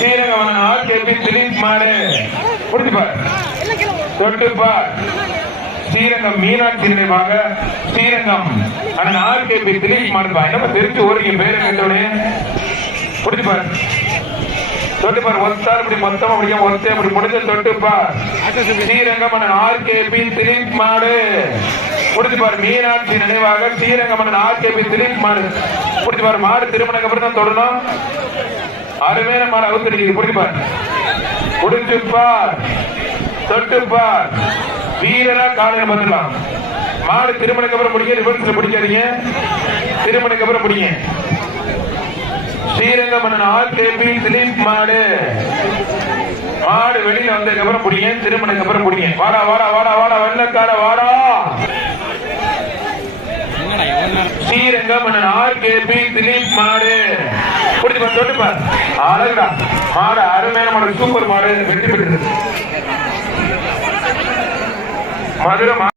ஸ்ரீரங்கவன் RKP Dilip மாடு புரிஞ்சுப்பார் ஸ்ரீரங்கம் மீனாட்சி நினைவாக ஸ்ரீரங்கம் அண்ணன் ஆர்கேபி திலீப் மாடுப்பா என்னப்பா தெரிஞ்சு ஓடுறீங்க பேரு கேட்டோடனே புரிஞ்சுப்பார் தொட்டுப்பார் ஒத்தார் இப்படி மொத்தமா முடியும் ஒத்தே இப்படி முடிஞ்ச தொட்டுப்பார் ஸ்ரீரங்கம் அண்ணன் ஆர்கேபி திலீப் மாடு புரிஞ்சு மீனாட்சி நினைவாக ஸ்ரீரங்கம் அண்ணன் ஆர்கேபி திலீப் மாடு புரிஞ்சு மாடு திருமணம் அப்புறம் தான் தொடணும். அருமையான மாடு அவுத்திருக்கீங்க புரிஞ்சு பார். புரிஞ்சு பார். தொட்டு பார். வீரரா காலையில வந்துடலாம் மாடு திருமணக்கு அப்புறம் முடிங்க ரிவர்ஸ்ல பிடிக்காதீங்க. திருமணக்கு அப்புறம் பிடிங்க. ஸ்ரீரங்கம் அண்ணன் கேபி திலீப் மாடு. மாடு வெளியில வந்ததுக்கு அப்புறம் பிடிங்க திருமணக்கு அப்புறம் பிடிங்க. வாடா வாடா வாடா வாடா வெள்ளக்கார வாடா. ஸ்ரீரங்கம் மன்னன் ஆர் கேபி திலீப் மாடு. பிடிச்சு பாரு தொட்டு அழகுடா மாடு அருமையான மாடு சூப்பர் மாடு வெற்றி பெற்றது. மதுரை